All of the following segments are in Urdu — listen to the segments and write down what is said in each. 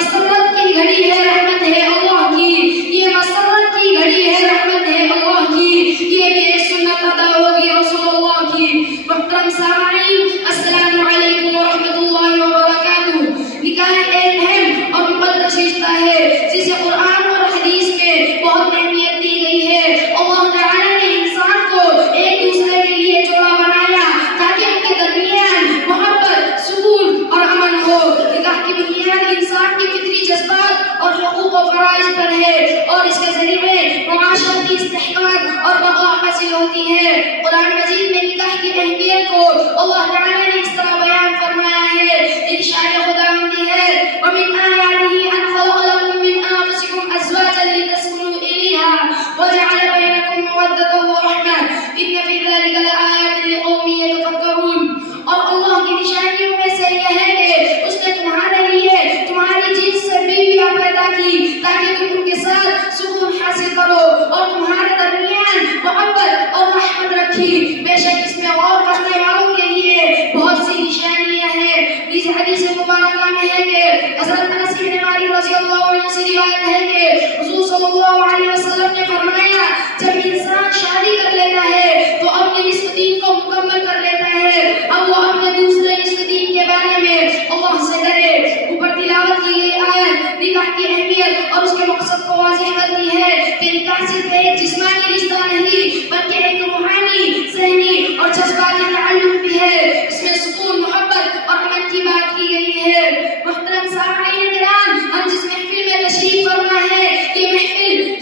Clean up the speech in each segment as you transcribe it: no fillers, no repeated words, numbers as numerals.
مسرت کی گھڑی ہے، رحمت ہے اللہ کی، یہ مسرت کی گھڑی ہے، رحمت ہے اللہ کی، یہ بھی سنت ادا ہوگی رسول اللہ کی۔ محترم سامعین، السلام علیکم ورحمۃ اللہ وبرکاتہ۔ نکاح ایک اہم اور مقدس رشتہ ہے جسے قرآن اور حدیث میں بہت اہمیت دی گئی ہے۔ اللہ تعالیٰ نے انسان کو ایک دوسرے کے لیے جوڑا بنایا تاکہ ان کے درمیان محبت، سکون اور امن ہو۔ نکاح کی بنیاد انسان کے فطری جذبات اور حقوق و فرائض پر ہے اور اس کے ذریعے معاشرتی استحکام اور بقا حاصل ہوتی ہے۔ قرآن مجید میں نکاح کی اہمیت کو اللہ تعالیٰ نے اس طرح بیان فرمایا ہے، ارشاد خداوندی ہے وَمِنْ آيَاتِهِ أَنْ خَلَقَ لَكُم مِّنْ أَنفُسِكُمْ أَزْوَاجًا لِتَسْكُنُوا إِلَيْهَا وَجَعَلَ بَيْنَكُم مَّوَدَّةً وَرَحْمَةً إِنَّ فِي ذَلِكَ لَآيَاتٍ لِقَوْمٍ يَتَفَكَّرُونَ۔ اور اللہ کی نشانیوں میں سے یہ ہے کہ اس نے تمہارے لیے تمہاری جنس سے بیویاں پیدا کی تاکہ تم ان کے ساتھ سکون حاصل کرو اور تمہارے درمیان محبت اور رحمت رکھی۔ بے شک اس میں غور کرنے والوں کے لیے بہت سی نشانیاں ہیں۔ اس حدیث مبارکہ میں ہے کہ حضرت انس بن مالک رضی اللہ عنہ سے روایت ہے کہ حضور صلی اللہ علیہ وسلم نے فرمایا جب انسان شادی کر لیتا ہے تو اپنے نصف دین کو مکمل کر لیتا ہے، اب وہ اپنے دوسرے نصف دین کے بارے میں اللہ سے ڈرے۔ اوپر تلاوت کی گئی آیت نکاح کی اہمیت اور اس کے مقصد کو واضح کرتی ہے کہ نکاح صرف ایک جسمانی رشتہ نہیں بلکہ ایک روحانی، ذہنی اور جذباتی تعلق بھی ہے۔ اس میں سکون، محبت اور امن کی بات کی گئی ہے۔ محترم سامعین کرام، ہم جس محفل میں تشریف فرما ہے یہ محفل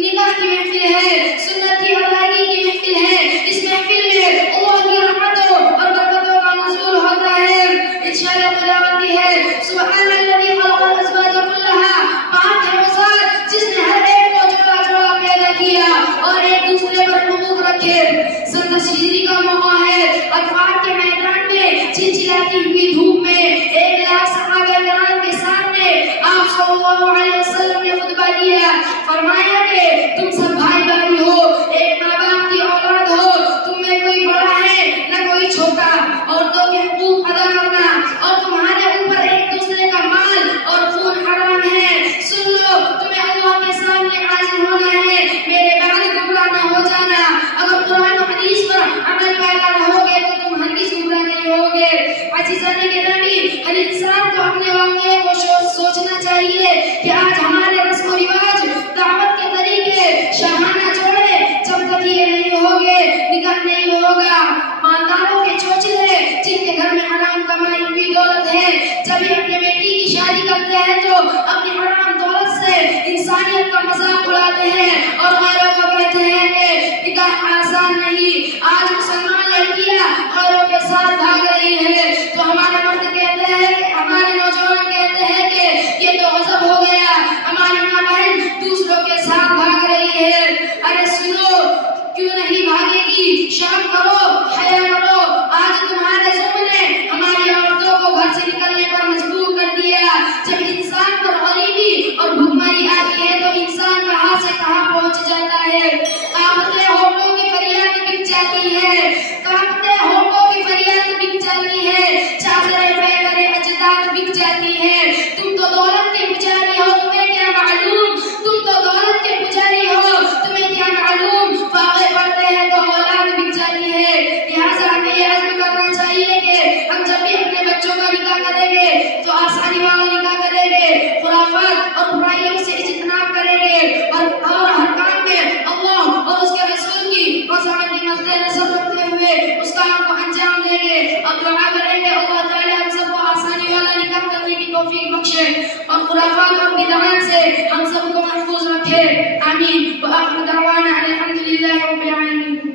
نکاح کی محفل ہے، سنت کی ادائیگی کی محفل ہے۔ اس محفل میں اللہ کی رحمتوں اور برکتوں کا نزول ہوتا ہے۔ ارشاد خداوندی ہے سبحان الذی خلق الازواج کلها، پاک ہے وہ ذات جس نے ہر ایک کو جوڑا جوڑا پیدا کیا اور ایک دوسرے پر حقوق رکھے۔ سن ہجری کا موقع ہے، عرفات کے میدان میں چلچلاتی ہوئی دھوپ میں 1,00,000 صحابہ کرام کے سامنے آپ صلی اللہ علیہ وسلم نے خطبہ دیا۔ فرمایا کہ تم سب بھائی بھائی ہو، ایک ماں باپ کی اولاد ہو، تم میں کوئی بڑا ہے نہ کوئی چھوٹا، عورتوں کے حقوق ادا کرنا اور تمہارے اوپر ایک دوسرے کا مال اور خون حرام ہے۔ سن لو، تمہیں اللہ کے سامنے حاضر ہونا ہے، میرے بعد گمراہ نہ ہو جانا۔ اگر قرآن و حدیث پر عمل پیرا رہو گے تو تم ہرگز گمراہ نہیں ہوگے۔ عزیزان گرامی، ہر انسان کو اپنے واقعے کو سوچنا چاہیے کہ آج ہمارے رسم و رواج، دعوت کے طریقے، شاہانہ جوڑے جب تک یہ نہیں ہوگے نکاح نہیں ہوگا۔ مالداروں کے چوچلے جن کے گھر میں حرام کمائی ہوئی دولت ہے جب یہ اپنے بیٹی کی شادی کرتے ہیں تو اپنی حرام دولت سے انسانیت کا مذاق اڑاتے ہیں اور غیروں کو کہتے ہیں کہ نکاح آسان نہیں۔ آج مسلمان لڑکیاں غیروں کے ساتھ بھاگ رہی ہیں تو ہمارے مرد کہتے ہیں کہ ہمارے نوجوان کہتے ہیں کہ یہ تو غضب ہو گیا، ہماری ماں بہن دوسروں کے ساتھ بھاگ رہی ہے۔ ارے سنو، کیوں نہیں بھاگے گی؟ شرم کرو، حیا کرو۔ آج تمہارے ظلم نے ہماری عورتوں کو گھر سے نکلنے پر مجبور کر دیا۔ جب انسان پر غریبی اور بھوکمری آتی ہے تو انسان کہاں سے کہاں پہنچ جاتا ہے۔ کانپتے ہونٹوں کی فریاد بک جاتی ہے، کانپتے ہونٹوں کی فریاد بک جاتی ہے، چادریں پیکریں اجداد بک جاتی ہے۔ تم تو دولت کے پجاری ہو، تمہیں کیا معلوم؟ تم تو دولت کے پجاری ہو، تمہیں کیا معلوم؟ فاقے پڑتے ہیں تو اولاد بک جاتی ہے۔ لہٰذا ہمیں یہ عزم کرنا چاہیے کہ ہم جب بھی اپنے بچوں کا نکاح کریں گے تو آسانی والا نکاح کریں گے، خرافات اور برائیوں سے اجتناب کریں گے اور ہر کام میں اللہ اور اس کے رسول کی رضامندی مد نظر رکھتے ہوئے اس کام کو انجام دیں گے۔ اب دعا کریں گے اللہ تعالیٰ ہم سب کو آسانی والا نکاح کرنے کی توفیق بخشے اور خرافات اور بدعات سے ہم سب کو محفوظ رکھے، آمین۔ وآخر دعوانا الحمد للہ رب العالمین۔